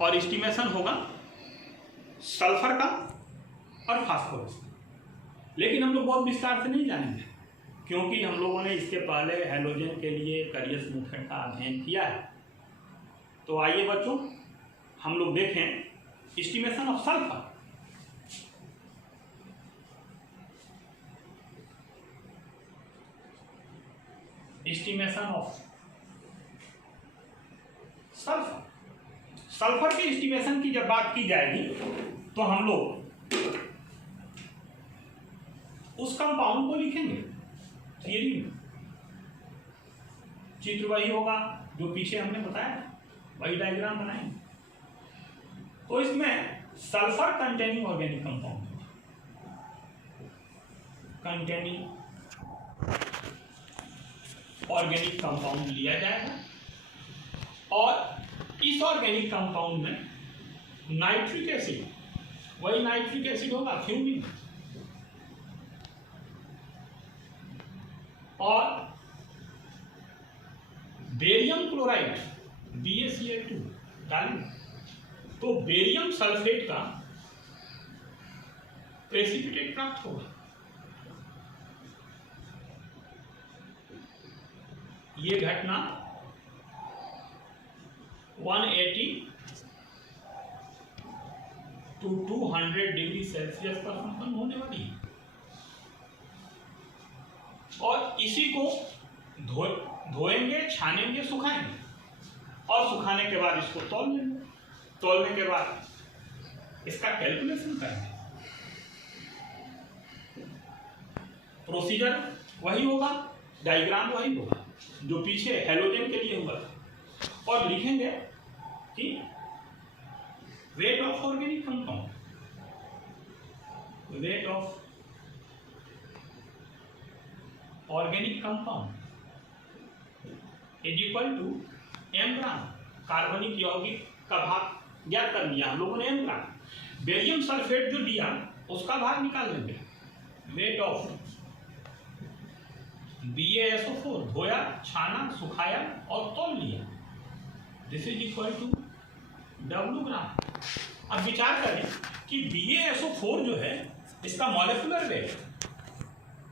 और एस्टिमेशन होगा सल्फर का और फास्फोरस का। लेकिन हम लोग बहुत विस्तार से नहीं जानेंगे, क्योंकि हम लोगों ने इसके पहले हैलोजन के लिए करियस मेथड का अध्ययन किया है। तो आइए बच्चों, हम लोग देखें estimation of sulphur. Estimation of sulphur. Sulphur के एस्टिमेशन की जब बात की जाएगी तो हम लोग उस कंपाउंड को लिखेंगे थियरी में। चित्र वही होगा जो पीछे हमने बताया, वही डायग्राम बनाएंगे। तो इसमें sulphur containing organic compound, containing organic compound लिया जाएगा और इस ऑर्गेनिक कंपाउंड में नाइट्रिक एसिड, वही नाइट्रिक एसिड होगा फ्यूमिन, और बेरियम क्लोराइड BaCl2 डालेंगे। तो बेरियम सल्फेट का प्रेसिपिटेट प्राप्त होगा। ये घटना 180 to 200 डिग्री सेल्सियस पर संपन्न होने वाली है और इसी को धोएंगे, छानेंगे, सुखाएंगे और सुखाने के बाद इसको तौल लेंगे। तौलने के बाद इसका कैलकुलेशन करेंगे। प्रोसीजर वही होगा, डायग्राम वही होगा जो पीछे हैलोजन के लिए हुआ, और लिखेंगे कि weight of organic compound, weight of organic compound is equal to m gram. कार्बनिक यौगिक का भाग ज्ञात कर लिया हम लोगों ने, m ग्राम। बेरियम सल्फेट जो दिया उसका भाग निकाल देंगे। वेट ऑफ BaSO4, धोया, छाना, सुखाया और तौल लिया, this is equal to W gram. अब विचार करें कि BaSO4 जो है इसका मॉलिक्यूलर वेट,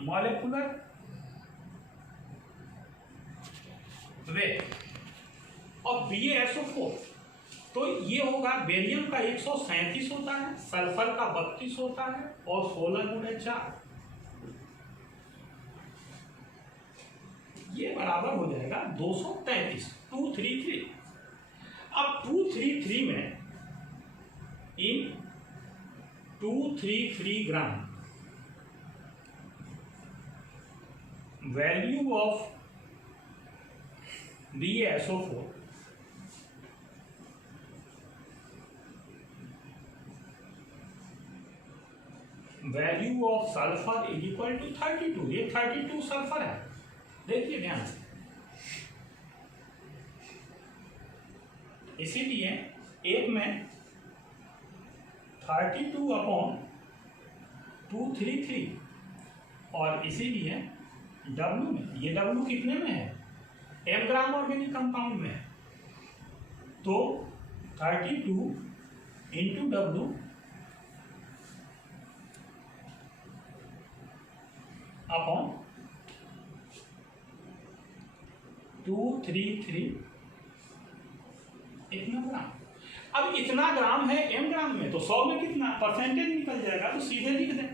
मॉलिक्यूलर वेट और BaSO4, तो ये होगा बेरियम का 137 होता है, सल्फर का 32 होता है और 16 गुणे 4, ये बराबर हो जाएगा 233, 233। अब 233 में इन 233 gram value of BaSO4 value of sulphur is equal to 32। ये 32 सल्फर है, देखिए ध्यान से। इसीलिए एक में 32/233 और इसीलिए W में, ये W कितने में है, m ग्राम ऑर्गेनिक कंपाउंड में है, तो 32 इंटू W अपॉन 233 इतना ग्राम। अब इतना ग्राम है m ग्राम में, तो 100 में कितना परसेंटेज निकल जाएगा, तो सीधे लिख दें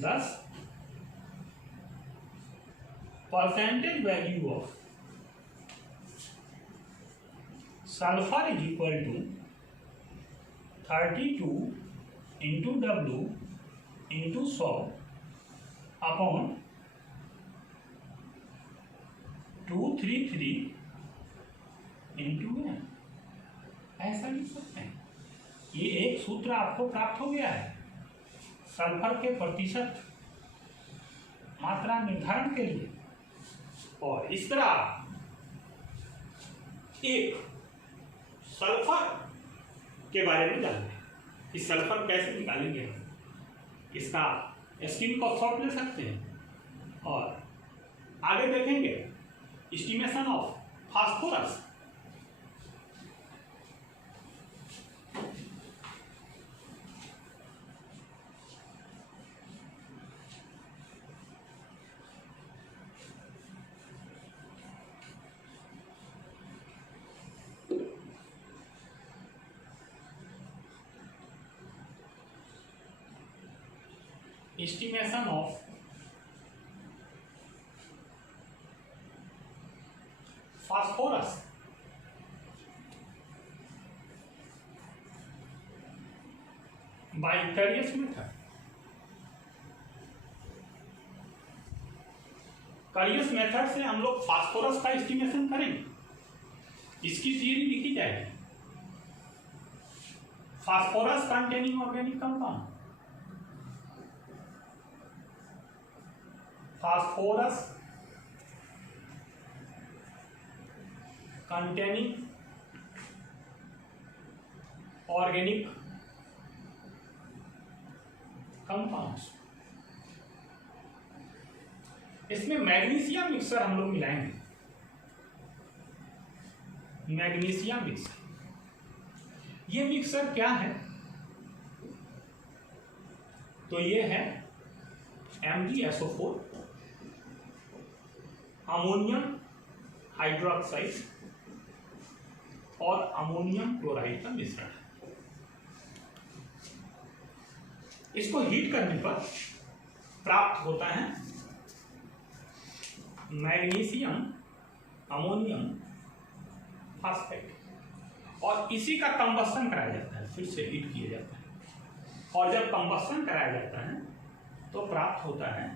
10% value of sulphur is equal to 32 into W into 100 upon 233 into m, ऐसा लिख सकते हैं। ये एक सूत्र आपको प्राप्त हो गया है सल्फर के प्रतिशत मात्रा निर्धारण के लिए। और इस तरह एक सल्फर के बारे में जानते हैं कि सल्फर कैसे निकालेंगे, इसका स्कीम का थॉट ले सकते हैं। और आगे देखेंगे estimation of phosphorus. estimation of phosphorus by Curious method. Carius method से हम लोग फास्फोरस का एस्टिमेशन करेंगे। इसकी थियरी लिखी जाएगी, phosphorus containing organic compound, phosphorus containing organic compounds. इसमें मैग्नीशियम मिक्सर हम लोग मिलाएंगे, मैग्नीशियम मिक्सर। ये मिक्सर क्या है? तो ये है MgSO4 अमोनियम हाइड्रोक्साइड और अमोनियम क्लोराइड का मिश्रण है। इसको हीट करने पर प्राप्त होता है मैग्नीशियम अमोनियम फास्फेट और इसी का कंबस्शन कराया जाता है, फिर से हीट किया जाता है और जब कंबस्शन कराया जाता है तो प्राप्त होता है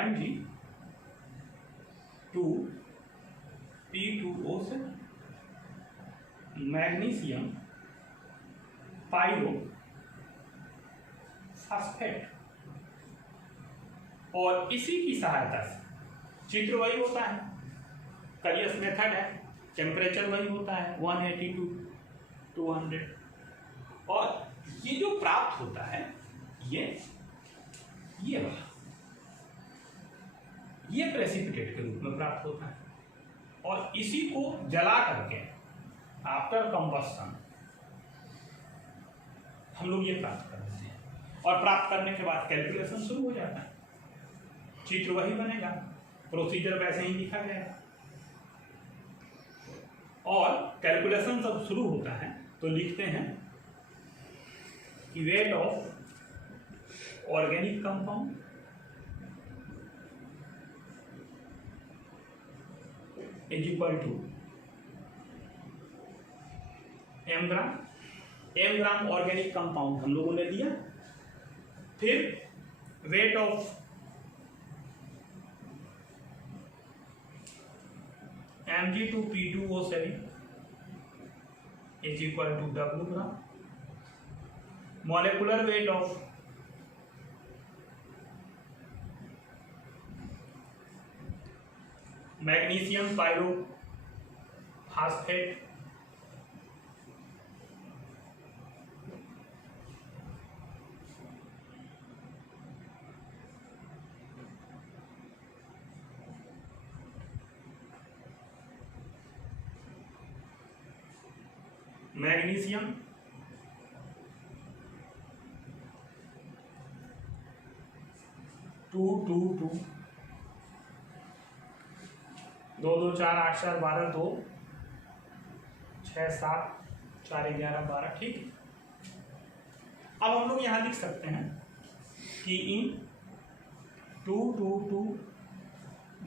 Mg2P2O7 मैग्नीशियम पाइरोफॉस्फेट। और इसी की सहायता से चित्र वही होता है, करियस मेथड है, टेम्परेचर वही होता है 180 to 200 और ये जो प्राप्त होता है ये प्रेसिपिटेट के रूप में प्राप्त होता है और इसी को जला करके आफ्टर कंबस्शन हम लोग ये प्राप्त कर लेते हैं और प्राप्त करने के बाद कैलकुलेशन शुरू हो जाता है। चित्र वही बनेगा, प्रोसीजर वैसे ही लिखा जाएगा और कैलकुलेशन जब शुरू होता है तो लिखते हैं कि weight of organic compound is equal to m gram organic compound हम लोगों ने लिया, फिर weight of Mg2P2O7 is equal to W gram, molecular weight of magnesium pyrophosphate magnesium 2 2 2 2 2 4 8 4 12 2 6 7 4 11 12। ठीक है, अब हम लोग यहाँ लिख सकते हैं कि इन 222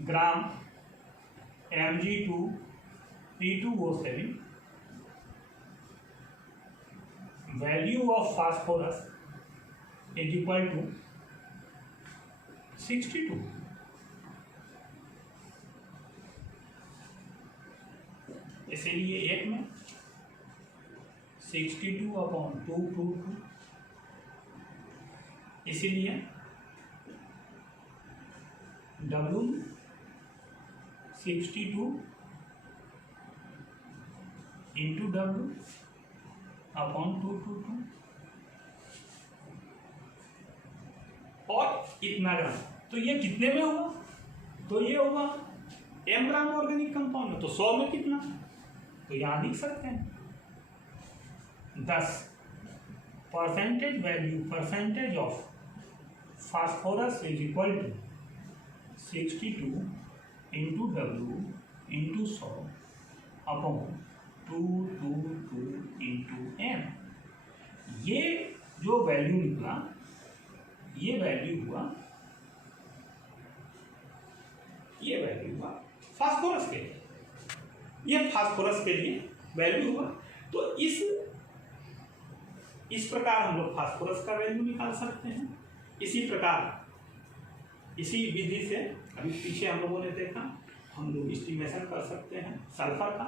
ग्राम Mg2P2O7 value of phosphorus is equal to 62। इसीलिए एक में 62/222, इसीलिए W 62 इंटू W/222 और इतना ग्राम। तो ये कितने में हुआ? तो ये हुआ m ग्राम ऑर्गेनिक कंपाउंड में, तो 100 में कितना? तो यहां लिख सकते हैं 10 percentage of phosphorus is equal to 62 into W into 100/222 into m। ये जो वैल्यू निकला ये वैल्यू हुआ फास्फोरस के लिए, ये फास्फोरस के लिए वैल्यू हुआ। तो इस प्रकार हम लोग फास्फोरस का वैल्यू निकाल सकते हैं। इसी प्रकार इसी विधि से अभी पीछे हम लोगों ने देखा, हम लोग एस्टिमेशन कर सकते हैं सल्फर का।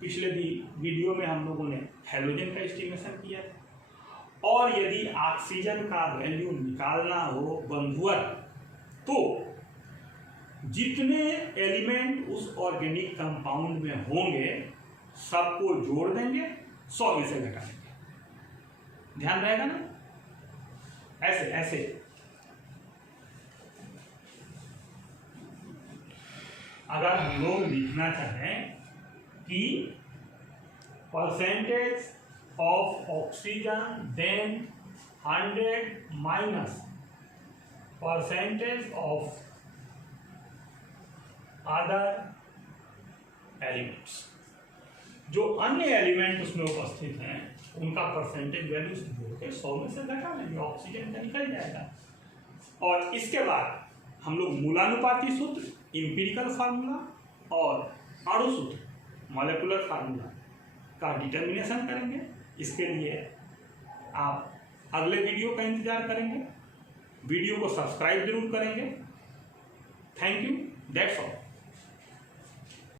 पिछले वीडियो में हम लोगों ने हैलोजन का एस्टिमेशन किया था। और यदि ऑक्सीजन का वैल्यू निकालना हो बंधुअत, तो जितने एलिमेंट उस ऑर्गेनिक कंपाउंड में होंगे सबको जोड़ देंगे, 100 में से घटा देंगे। ध्यान रहेगा ना? ऐसे अगर हम लोग लिखना चाहें कि percentage of oxygen then 100 minus percentage of other elements, जो अन्य एलिमेंट उसमें उपस्थित हैं उनका परसेंटेज वैल्यू से जोड़ के 100 में से घटा लेंगे, ऑक्सीजन का निकल जाएगा। और इसके बाद हम लोग मूलानुपाती सूत्र, इंपीरिकल फार्मूला और अणु सूत्र, मॉलिक्यूलर फार्मूला का डिटर्मिनेशन करेंगे। इसके लिए आप अगले वीडियो का इंतजार करेंगे। वीडियो को सब्सक्राइब जरूर करेंगे। Thank you, that's all.